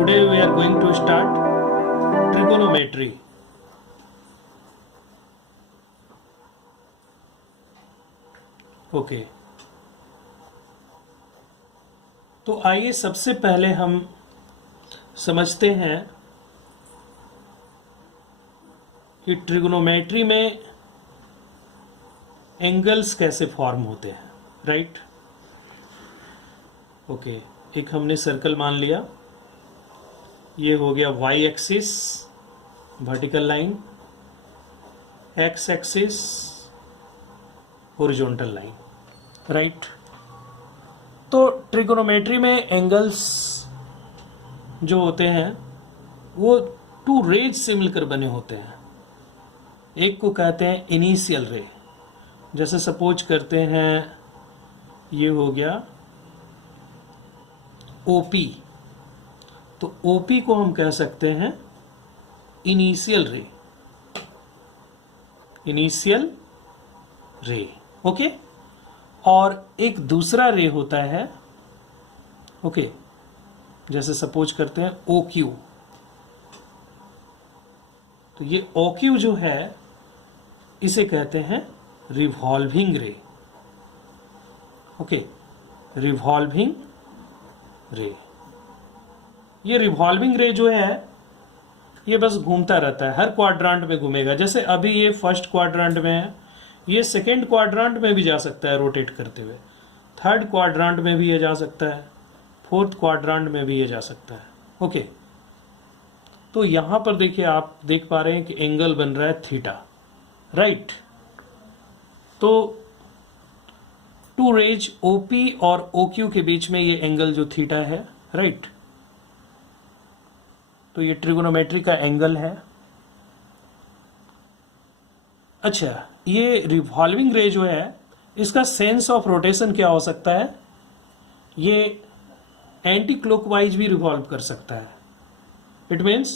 Today we are going to start trigonometry. Okay तो आइए सबसे पहले हम समझते हैं कि ट्रिगोनोमेट्री में एंगल्स कैसे फॉर्म होते हैं, राइट? ओके, एक हमने सर्कल मान लिया, ये हो गया Y axis vertical line, X axis horizontal line, right? तो ट्रिगोनोमेट्री में एंगल्स जो होते हैं वो टू रेज से मिलकर बने होते हैं। एक को कहते हैं इनिशियल रे, जैसे सपोज करते हैं ये हो गया ओपी, तो ओपी को हम कह सकते हैं इनिशियल रे, इनिशियल रे, ओके। और एक दूसरा रे होता है, ओके, जैसे सपोज करते हैं ओ क्यू, तो ये ओ क्यू जो है इसे कहते हैं रिवॉल्विंग रे, ओके, रिवॉल्विंग रे। ये रिवॉल्विंग रे जो है ये बस घूमता रहता है, हर क्वाड्रांट में घूमेगा। जैसे अभी ये फर्स्ट क्वाड्रांट में है, ये सेकेंड क्वाड्रांट में भी जा सकता है रोटेट करते हुए, थर्ड क्वाड्रांट में भी ये जा सकता है, फोर्थ क्वाड्रांट में भी ये जा सकता है, ओके। तो यहां पर देखिए, आप देख पा रहे हैं कि एंगल बन रहा है थीटा, राइट? तो टू रेज ओपी और ओक्यू के बीच में ये एंगल जो थीटा है, राइट? तो ये ट्रिगोनोमेट्री का एंगल है। अच्छा, ये रिवॉल्विंग रे जो है इसका सेंस ऑफ रोटेशन क्या हो सकता है? ये एंटी क्लॉकवाइज भी रिवॉल्व कर सकता है। इट मीन्स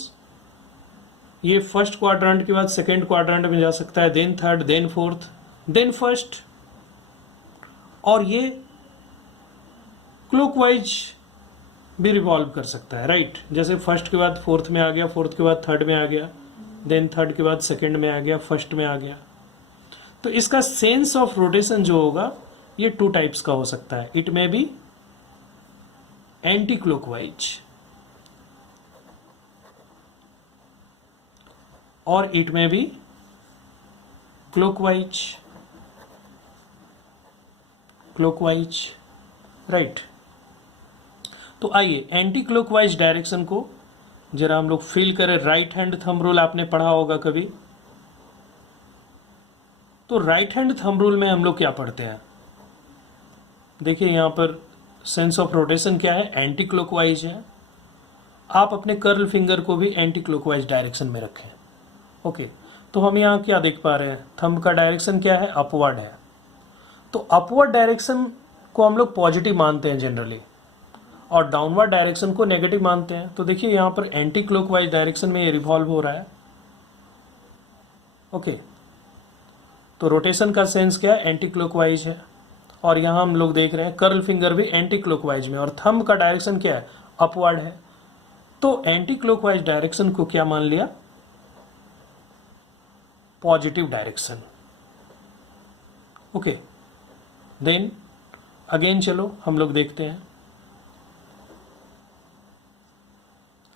ये फर्स्ट क्वाड्रेंट के बाद सेकेंड क्वाड्रेंट में जा सकता है, then third, then fourth, then first, और ये क्लॉकवाइज भी रिवॉल्व कर सकता है, राइट? जैसे फर्स्ट के बाद फोर्थ में आ गया, फोर्थ के बाद थर्ड में आ गया, देन थर्ड के बाद सेकेंड में आ गया, फर्स्ट में आ गया। तो इसका सेंस ऑफ रोटेशन जो होगा ये टू टाइप्स का हो सकता है। It may be anticlockwise और it may be clockwise, clockwise, राइट? तो आइए एंटी क्लॉकवाइज डायरेक्शन को जरा हम लोग फील करें। राइट हैंड थंब रूल आपने पढ़ा होगा कभी, तो राइट हैंड थंब रूल में हम लोग क्या पढ़ते हैं? देखिए यहां पर सेंस ऑफ रोटेशन क्या है? एंटी क्लॉकवाइज है। आप अपने कर्ल फिंगर को भी एंटी क्लॉकवाइज डायरेक्शन में रखें, ओके। तो हम यहाँ क्या देख पा रहे हैं? थंब का डायरेक्शन क्या है? अपवर्ड है। तो अपवर्ड डायरेक्शन को हम लोग पॉजिटिव मानते हैं जनरली, और डाउनवर्ड डायरेक्शन को नेगेटिव मानते हैं। तो देखिए यहाँ पर एंटी क्लॉकवाइज डायरेक्शन में ये रिवॉल्व हो रहा है, ओके। तो रोटेशन का सेंस क्या है? एंटी क्लॉकवाइज है। और यहाँ हम लोग देख रहे हैं कर्ल फिंगर भी एंटी क्लॉकवाइज में, और थंब का डायरेक्शन क्या है? अपवर्ड है। तो एंटी क्लॉकवाइज डायरेक्शन को क्या मान लिया? Positive direction, okay. Then again चलो हम लोग देखते हैं।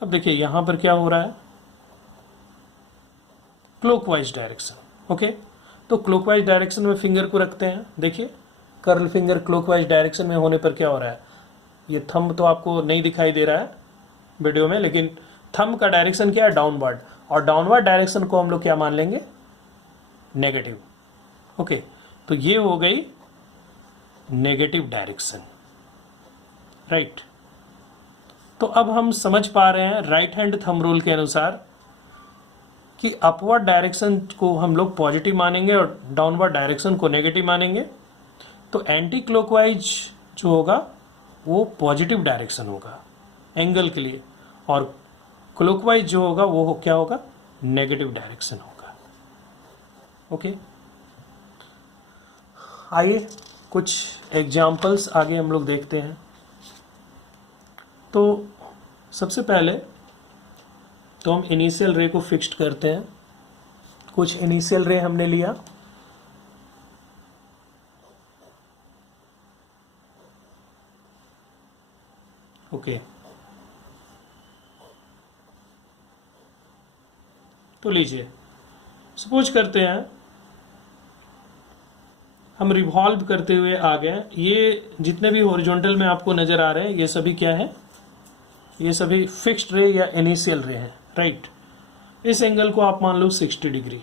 अब देखिए यहां पर क्या हो रहा है? Clockwise direction, okay. तो क्लॉकवाइज डायरेक्शन में फिंगर को रखते हैं। देखिए कर्ल फिंगर क्लॉकवाइज डायरेक्शन में होने पर क्या हो रहा है? ये थंब तो आपको नहीं दिखाई दे रहा है वीडियो में, लेकिन थंब का डायरेक्शन क्या है? डाउनवर्ड। और डाउनवर्ड डायरेक्शन को हम लोग क्या मान लेंगे? Negative, okay. तो ये हो गई नेगेटिव डायरेक्शन, राइट? तो अब हम समझ पा रहे हैं राइट हैंड थंब रूल के अनुसार कि अपवर्ड डायरेक्शन को हम लोग पॉजिटिव मानेंगे और डाउनवर्ड डायरेक्शन को नेगेटिव मानेंगे। तो एंटी क्लॉकवाइज जो होगा वो पॉजिटिव डायरेक्शन होगा एंगल के लिए, और क्लॉकवाइज जो होगा वो क्या होगा? नेगेटिव डायरेक्शन होगा, ओके। आइए कुछ एग्जाम्पल्स आगे हम लोग देखते हैं। तो सबसे पहले तो हम इनिशियल रे को फिक्स्ड करते हैं। कुछ इनिशियल रे हमने लिया, ओके। तो लीजिए, सपोज करते हैं हम रिवॉल्व करते हुए आ गए। ये जितने भी हॉरिजॉन्टल में आपको नजर आ रहे हैं ये सभी क्या है, ये सभी फिक्स्ड रे या इनिशियल रे हैं, राइट। इस एंगल को आप मान लो 60 डिग्री,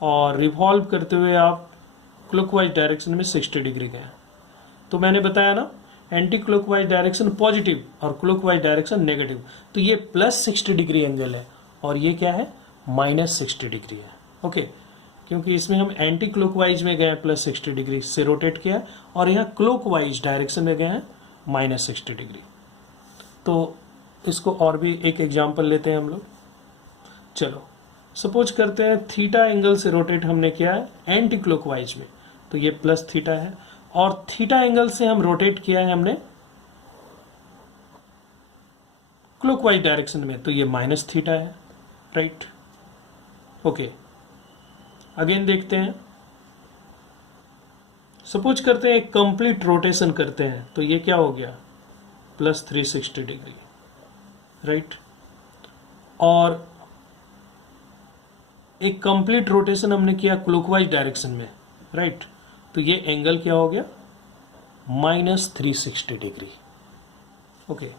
और रिवॉल्व करते हुए आप क्लॉकवाइज डायरेक्शन में 60 डिग्री गए। तो मैंने बताया ना, एंटी क्लॉकवाइज डायरेक्शन पॉजिटिव और क्लॉकवाइज डायरेक्शन नेगेटिव। तो ये +60 डिग्री एंगल है और ये क्या है, -60 डिग्री है, ओके। क्योंकि इसमें हम एंटी क्लॉकवाइज में गए +60 डिग्री से रोटेट किया, और यहाँ क्लॉकवाइज डायरेक्शन में गए हैं -60 डिग्री। तो इसको और भी एक एग्जांपल लेते हैं हम लोग। चलो सपोज करते हैं थीटा एंगल से रोटेट हमने किया है एंटी क्लॉकवाइज में, तो ये +θ है, और थीटा एंगल से हम रोटेट किया है हमने क्लॉकवाइज डायरेक्शन में, तो ये -θ है, राइट, ओके। अगेन देखते हैं, सपोज करते हैं एक कंप्लीट रोटेशन करते हैं, तो ये क्या हो गया, +360 डिग्री, राइट। और एक कंप्लीट रोटेशन हमने किया क्लॉकवाइज डायरेक्शन में, राइट। तो ये एंगल क्या हो गया, -360 डिग्री, ओके।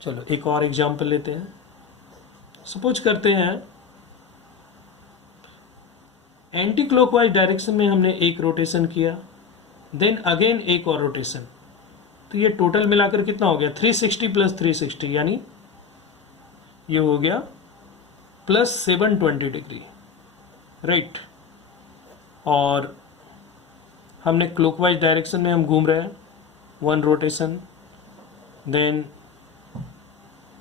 चलो एक और एग्जांपल लेते हैं। सपोज करते हैं एंटी क्लॉकवाइज डायरेक्शन में हमने एक रोटेशन किया, देन अगेन एक और रोटेशन, तो ये टोटल मिलाकर कितना हो गया, 360 + 360, यानी ये हो गया +720 डिग्री, राइट। और हमने क्लॉकवाइज डायरेक्शन में हम घूम रहे हैं, 1 रोटेशन, देन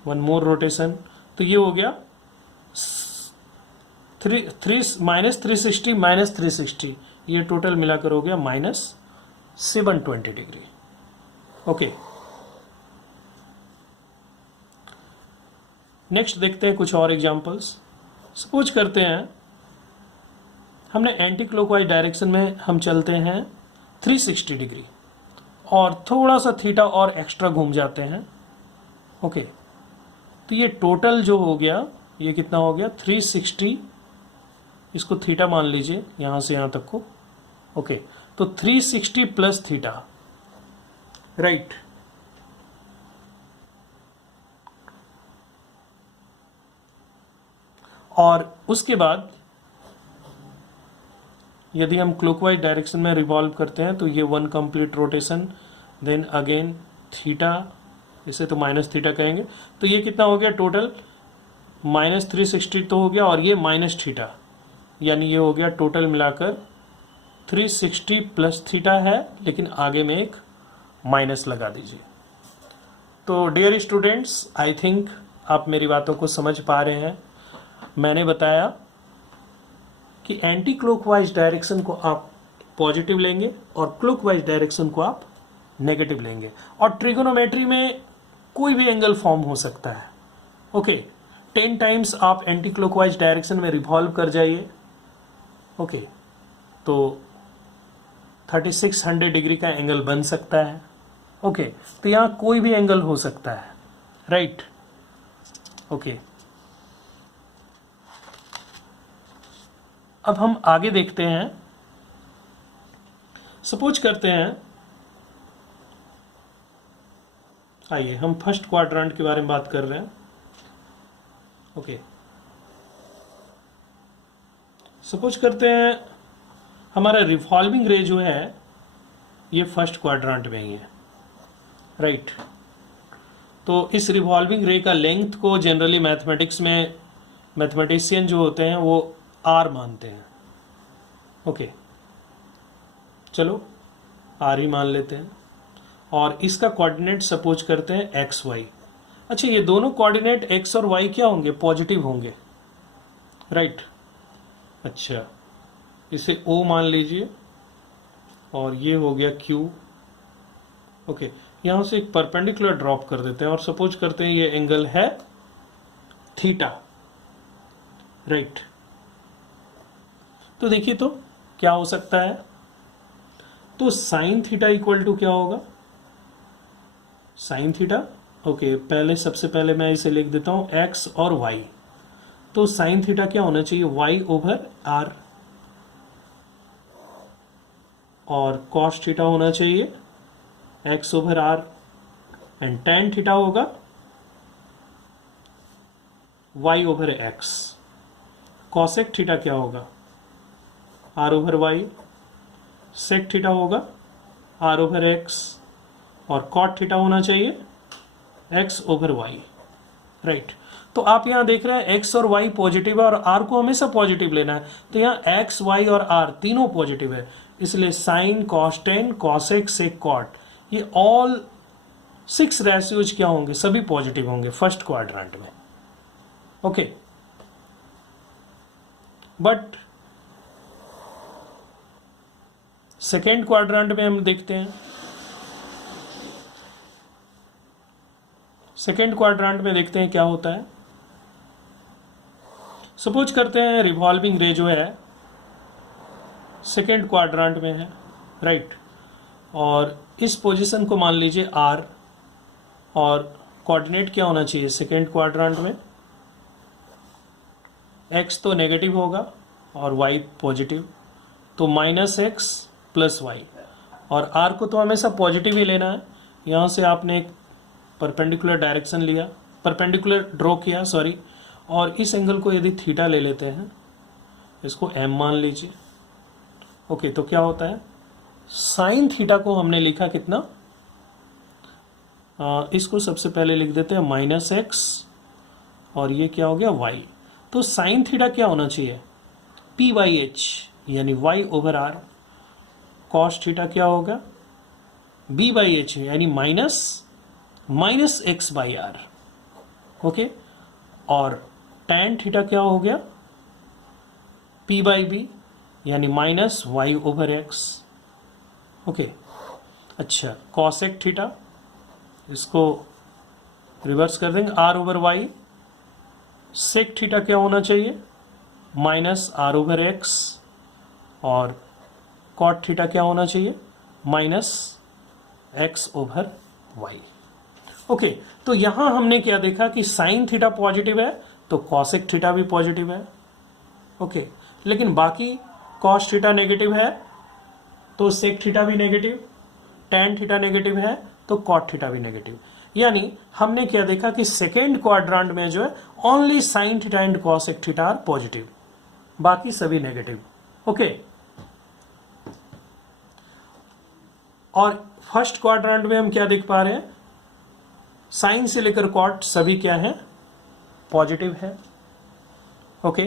1 मोर रोटेशन, तो ये हो गया -360 -360, ये टोटल मिलाकर हो गया -720 डिग्री, ओके। नेक्स्ट देखते हैं कुछ और एग्जांपल्स। सपोज करते हैं हमने एंटी क्लॉकवाइज डायरेक्शन में हम चलते हैं 360 डिग्री, और थोड़ा सा थीटा और एक्स्ट्रा घूम जाते हैं, ओके। तो ये टोटल जो हो गया, ये कितना हो गया, 360, इसको थीटा मान लीजिए यहां से यहां तक को, ओके। तो 360 + थीटा, राइट। और उसके बाद यदि हम क्लॉकवाइज डायरेक्शन में रिवॉल्व करते हैं, तो ये 1 complete rotation, then again theta, इसे तो -θ कहेंगे, तो ये कितना हो गया टोटल, -360 तो हो गया, और ये -θ, यानी ये हो गया टोटल मिलाकर 360 + थीटा है, लेकिन आगे में एक माइनस लगा दीजिए। तो डियर स्टूडेंट्स, आई थिंक आप मेरी बातों को समझ पा रहे हैं। मैंने बताया कि एंटी क्लॉकवाइज डायरेक्शन को आप पॉजिटिव लेंगे और क्लॉकवाइज डायरेक्शन को आप नेगेटिव लेंगे, और ट्रिगोनोमेट्री में कोई भी एंगल फॉर्म हो सकता है, ओके। 10 टाइम्स आप एंटी क्लॉकवाइज डायरेक्शन में रिवॉल्व कर जाइए, ओके। तो 3600 डिग्री का एंगल बन सकता है, ओके। तो यहाँ कोई भी एंगल हो सकता है, राइट, ओके। अब हम आगे देखते हैं। सपोज करते हैं, आइए हम फर्स्ट क्वाड्रेंट के बारे में बात कर रहे हैं, ओके। सपोज करते हैं हमारा रिवॉल्विंग रे जो है ये फर्स्ट क्वाड्रेंट में ही है, राइट। तो इस रिवॉल्विंग रे का लेंथ को जनरली मैथमेटिक्स में मैथमेटिशियन जो होते हैं वो आर मानते हैं, ओके। चलो आर ही मान लेते हैं, और इसका कोऑर्डिनेट सपोज करते हैं एक्स वाई। अच्छा, ये दोनों कोऑर्डिनेट एक्स और वाई क्या होंगे, पॉजिटिव होंगे, राइट। अच्छा, इसे ओ मान लीजिए, और ये हो गया क्यू, ओके। यहां से एक परपेंडिकुलर ड्रॉप कर देते हैं और सपोज करते हैं ये एंगल है थीटा, राइट। तो देखिए तो क्या हो सकता है, तो साइन थीटा इक्वल टू क्या होगा, साइन थीटा, ओके पहले सबसे पहले मैं इसे लिख देता हूं एक्स और वाई। तो साइन थीटा क्या होना चाहिए, वाई ओवर आर, और कॉस थीटा होना चाहिए X over R, and tan theta होगा Y over X. Cosec theta क्या होगा, R over Y, sec theta होगा आर ओवर एक्स, और कॉट थीटा होना चाहिए एक्स ओवर वाई, राइट। तो आप यहां देख रहे हैं एक्स और वाई पॉजिटिव है और आर को हमेशा पॉजिटिव लेना है, तो यहां एक्स वाई और आर तीनों पॉजिटिव है, इसलिए sine cos tan cosec sec cot ये ऑल 6 रेशियोज क्या होंगे, सभी पॉजिटिव होंगे फर्स्ट क्वाड्रेंट में, ओके। बट सेकेंड क्वाड्रेंट में हम देखते हैं, सेकेंड क्वाड्रेंट में देखते हैं क्या होता है। सपोज करते हैं रिवॉल्विंग रे जो है सेकेंड क्वाड्रेंट में है, राइट। और इस पोजीशन को मान लीजिए आर, और कोऑर्डिनेट क्या होना चाहिए सेकेंड क्वाड्रेंट में, एक्स तो नेगेटिव होगा और वाई पॉजिटिव, तो माइनस एक्स प्लस वाई, और आर को तो हमेशा पॉजिटिव ही लेना है। यहाँ से आपने एक परपेंडिकुलर डायरेक्शन लिया, परपेंडिकुलर ड्रॉ किया सॉरी, और इस एंगल को यदि थीटा ले लेते हैं, इसको एम मान लीजिए, ओके। तो क्या होता है, साइन थीटा को हमने लिखा कितना, इसको सबसे पहले लिख देते हैं माइनस एक्स, और ये क्या हो गया वाई। तो साइन थीटा क्या होना चाहिए, पी बाई एच यानी Y over R. Cos theta क्या होगा, बी बाई एच यानी minus X by R, okay. और टैन थीटा क्या हो गया, पी बाई बी यानी minus Y over X, okay. अच्छा कॉसेक थीटा, इसको रिवर्स कर देंगे R over Y. Sec theta क्या होना चाहिए, माइनस आर ओवर एक्स, और कॉट थीटा क्या होना चाहिए, minus X over Y, okay. तो यहां हमने क्या देखा कि साइन थीटा पॉजिटिव है तो कॉसेक थीटा भी पॉजिटिव है, ओके। लेकिन बाकी कॉस थीटा नेगेटिव है तो सेक थीटा भी नेगेटिव, टैन थीटा नेगेटिव है तो कॉट थीटा भी नेगेटिव। यानी हमने क्या देखा कि सेकेंड क्वाड्रेंट में जो है only sine theta and cosec theta are positive, बाकी सभी नेगेटिव, ओके। और फर्स्ट क्वाड्रेंट में हम क्या देख पा रहे हैं, साइन से लेकर कॉट सभी क्या है, पॉजिटिव है, ओके।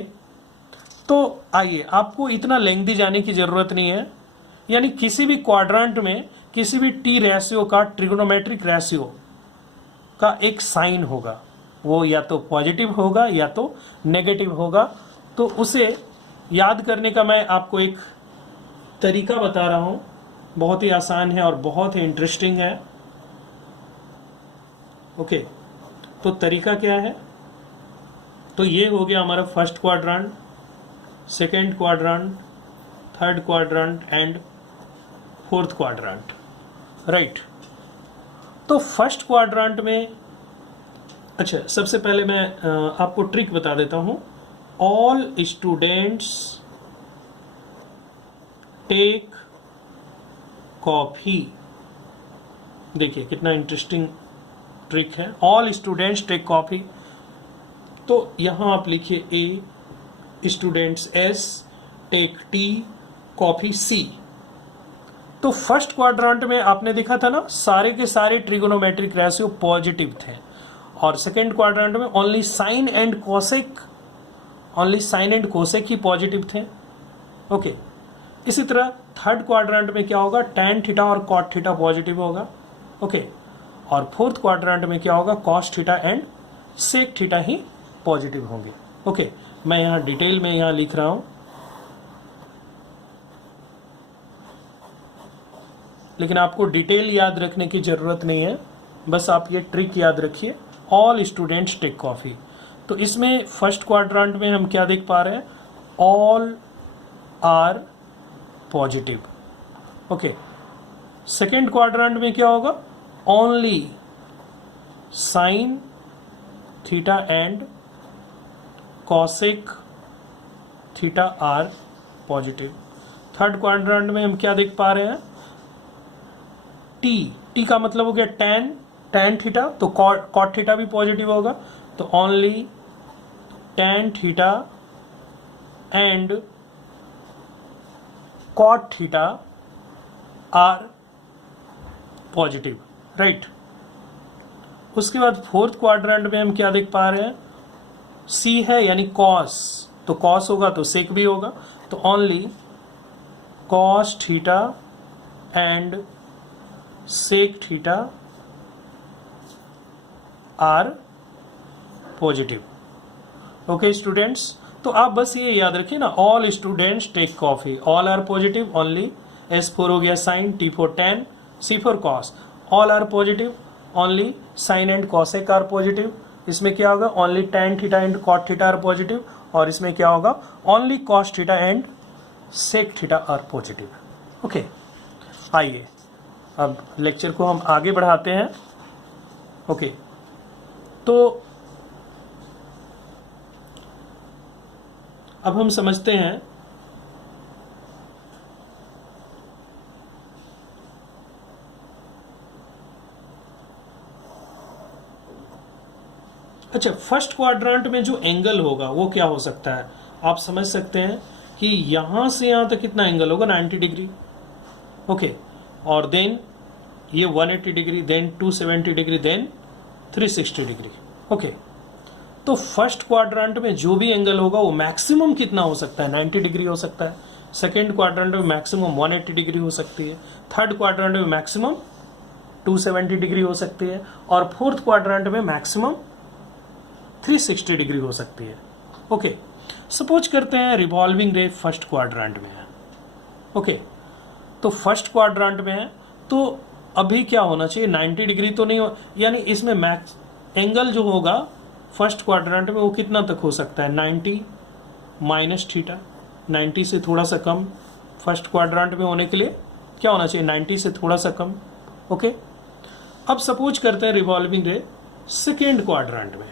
तो आइए, आपको इतना लेंथी जाने की जरूरत नहीं है, यानी किसी भी क्वाड्रेंट में किसी भी टी रेशियो का, ट्रिगोनोमेट्रिक रेशियो का एक साइन होगा, वो या तो पॉजिटिव होगा या तो नेगेटिव होगा। तो उसे याद करने का मैं आपको एक तरीका बता रहा हूं, बहुत ही आसान है और बहुत ही इंटरेस्टिंग है, ओके। तो तरीका क्या है, तो ये हो गया हमारा first quadrant, second quadrant, third quadrant and fourth quadrant, right. तो फर्स्ट क्वाड्रेंट में, अच्छा सबसे पहले मैं आपको ट्रिक बता देता हूं। ऑल स्टूडेंट्स टेक कॉफी, देखिए कितना इंटरेस्टिंग ट्रिक है, ऑल स्टूडेंट्स टेक कॉफी। तो यहां आप लिखिए A, students S, take T, coffee C. तो फर्स्ट क्वाड्रेंट में आपने देखा था ना, सारे के सारे ट्रिगोनोमेट्रिक रेशियो पॉजिटिव थे, और सेकेंड क्वाड्रेंट में ओनली साइन एंड कोसेक ही पॉजिटिव थे, ओके। इसी तरह थर्ड क्वाड्रेंट में क्या होगा, टैन थीटा और कॉट थीटा पॉजिटिव होगा, ओके। और फोर्थ क्वाड्रेंट में क्या होगा, cos theta and sec theta ही पॉजिटिव होंगे, ओके। मैं यहाँ डिटेल में यहाँ लिख रहा हूँ, लेकिन आपको डिटेल याद रखने की ज़रूरत नहीं है, बस आप ये ट्रिक याद रखिए, ऑल स्टूडेंट्स टेक कॉफ़ी। तो इसमें फर्स्ट क्वाड्रेंट में हम क्या देख पा रहे हैं, all are positive. Okay, second quadrant में क्या होगा, only sine theta and cosec theta are positive. Third quadrant में हम क्या देख पा रहे हैं, टी का मतलब हो गया टैन थीटा, तो कॉट थीटा भी पॉजिटिव होगा, तो only tan theta and cot theta are positive, right. उसके बाद फोर्थ क्वाड्रेंट में हम क्या देख पा रहे हैं, सी है यानी कॉस, तो कॉस होगा तो सेक भी होगा, तो only cos theta and sec theta are positive. Okay students, तो आप बस ये याद रखिए ना, all students take coffee, all are positive, only S4 हो गया sine, T4 tan, C4 cos, all are positive, only sine and cosec are positive. इसमें क्या होगा, only tan theta and cot theta are positive, और इसमें क्या होगा, only cos theta and sec theta are positive. Okay, आइए अब lecture को हम आगे बढ़ाते हैं। ओके, तो अब हम समझते हैं अच्छा, फर्स्ट क्वाड्रेंट में जो एंगल होगा वो क्या हो सकता है, आप समझ सकते हैं कि यहां से यहां तक कितना एंगल होगा, 90 डिग्री। ओके, और देन ये 180 degree, then 270 degree, then 360 degree. Okay, तो फर्स्ट क्वाड्रेंट में जो भी एंगल होगा वो मैक्सिमम कितना हो सकता है, 90 डिग्री हो सकता है। सेकेंड क्वाड्रेंट में मैक्सिमम 180 डिग्री हो सकती है। थर्ड क्वाड्रेंट में मैक्सिमम 270 डिग्री हो सकती है, और फोर्थ क्वाड्रेंट में मैक्सिमम 360 डिग्री हो सकती है। ओके, सपोज करते हैं रिवॉल्विंग रे फर्स्ट क्वाड्रेंट में है। ओके, तो फर्स्ट क्वाड्रेंट में है, तो अभी क्या होना चाहिए, 90 डिग्री तो नहीं हो, यानी इसमें मैक्स एंगल जो होगा फर्स्ट क्वाड्रेंट में वो कितना तक हो सकता है, 90 माइनस थीटा, 90 से थोड़ा सा कम। फर्स्ट क्वाड्रेंट में होने के लिए क्या होना चाहिए, 90 से थोड़ा सा कम। ओके, अब सपोज करते हैं रिवॉल्विंग रे सेकेंड क्वाड्रेंट में,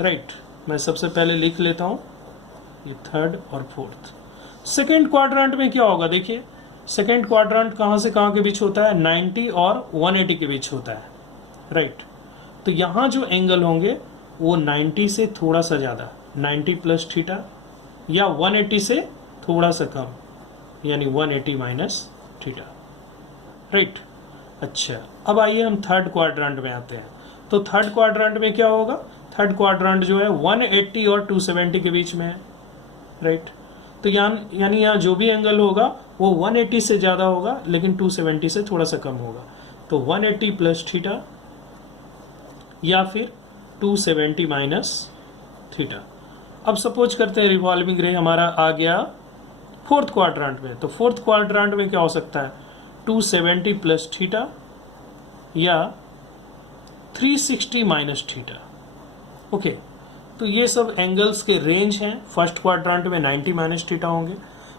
राइट। मैं सबसे पहले लिख लेता हूं ये थर्ड और फोर्थ। सेकेंड क्वाड्रेंट में क्या होगा, देखिए सेकेंड क्वाड्रेंट कहां से कहां के बीच होता है, 90 और 180 के बीच होता है, राइट। तो यहां जो एंगल होंगे वो 90 से थोड़ा सा ज्यादा, 90 प्लस थीटा, या 180 से थोड़ा सा कम, यानी 180 माइनस थीटा, राइट। अच्छा, अब आइए हम थर्ड क्वाड्रेंट में आते हैं। तो थर्ड क्वाड्रेंट में क्या होगा, थर्ड क्वाड्रेंट जो है 180 और 270 के बीच में है, राइट। तो यानी यहाँ जो भी एंगल होगा वो 180 से ज़्यादा होगा, लेकिन 270 से थोड़ा सा कम होगा। तो 180 प्लस थीटा या फिर 270 माइनस थीटा। अब सपोज करते हैं रिवॉल्विंग रे हमारा आ गया फोर्थ क्वाड्रेंट में, तो फोर्थ क्वाड्रेंट में क्या हो सकता है, 270 प्लस थीटा या 360 माइनस थीटा। ओके, तो ये सब एंगल्स के रेंज हैं। फर्स्ट क्वाड्रेंट में 90 माइनस थीटा होंगे,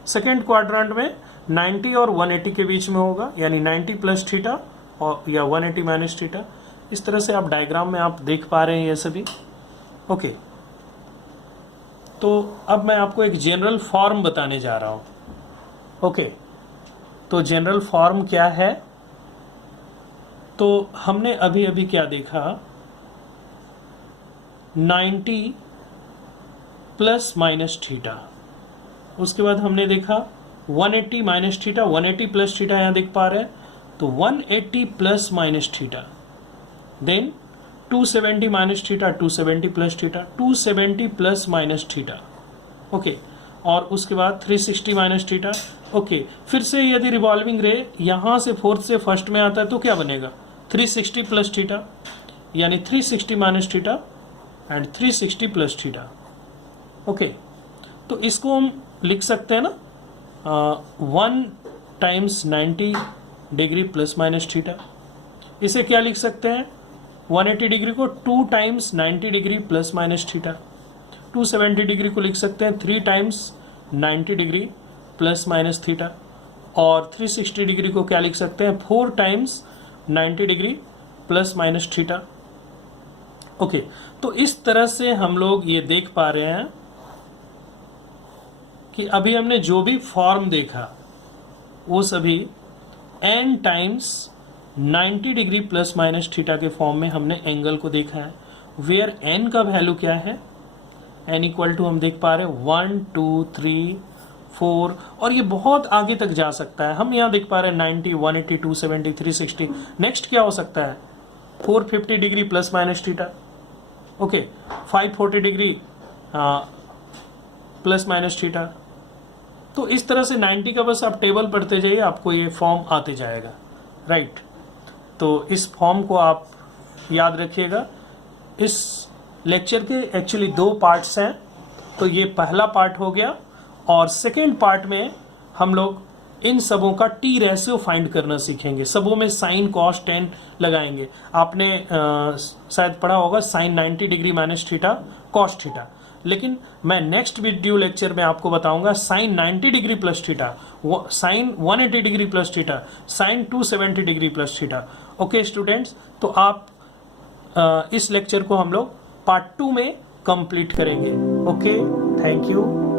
सेकेंड क्वाड्रेंट में 90 और 180 के बीच में होगा, यानी 90 प्लस थीटा और या 180 माइनस थीटा। इस तरह से आप डायग्राम में आप देख पा रहे हैं ये सभी। ओके, तो अब मैं आपको एक जनरल फॉर्म बताने जा रहा हूं। ओके, तो जनरल फॉर्म क्या है, तो हमने अभी अभी क्या देखा, 90 प्लस माइनस थीटा, उसके बाद हमने देखा 180 माइनस थीटा, 180 प्लस थीटा यहाँ देख पा रहे हैं, तो 180 plus minus theta, then 270 minus theta, 270 plus theta, 270 plus minus theta. Okay, और उसके बाद 360 माइनस थीटा। ओके, फिर से यदि रिवॉल्विंग रे यहाँ से फोर्थ से फर्स्ट में आता है तो क्या बनेगा, 360 प्लस थीटा, यानी 360 minus theta and 360 plus theta. Okay, तो इसको हम लिख सकते हैं ना, 1 times 90 degree plus minus theta. इसे क्या लिख सकते हैं, 180 डिग्री को 2 times 90 degree plus minus theta. 270 degree को लिख सकते हैं 3 times 90 degree plus minus theta. और 360 डिग्री को क्या लिख सकते हैं, 4 times 90 degree plus minus theta. Okay, तो इस तरह से हम लोग ये देख पा रहे हैं कि अभी हमने जो भी फॉर्म देखा वो सभी n times 90 degree plus minus theta के फॉर्म में हमने एंगल को देखा है। वेयर n का वैल्यू क्या है, n इक्वल टू हम देख पा रहे हैं 1 2 3 4, और ये बहुत आगे तक जा सकता है। हम यहाँ देख पा रहे हैं 90 180 270 360। नेक्स्ट क्या हो सकता है, 450 degree plus minus theta. Okay, 540 degree plus minus theta. तो इस तरह से 90 का बस आप टेबल पढ़ते जाइए, आपको ये फॉर्म आते जाएगा, राइट। तो इस फॉर्म को आप याद रखिएगा। इस लेक्चर के एक्चुअली 2 पार्ट्स हैं, तो ये पहला पार्ट हो गया, और सेकेंड पार्ट में हम लोग इन सबों का टी रेशियो फाइंड करना सीखेंगे। सबों में साइन कॉस टेन लगाएंगे। आपने शायद पढ़ा होगा sine 90 degree minus theta cos theta, लेकिन मैं नेक्स्ट वीडियो लेक्चर में आपको बताऊंगा sine 90 degree plus theta, sine 180 degree plus theta, sine 270 degree plus theta. Okay students, तो आप इस लेक्चर को हम लोग पार्ट 2 में कंप्लीट करेंगे। Okay, thank you.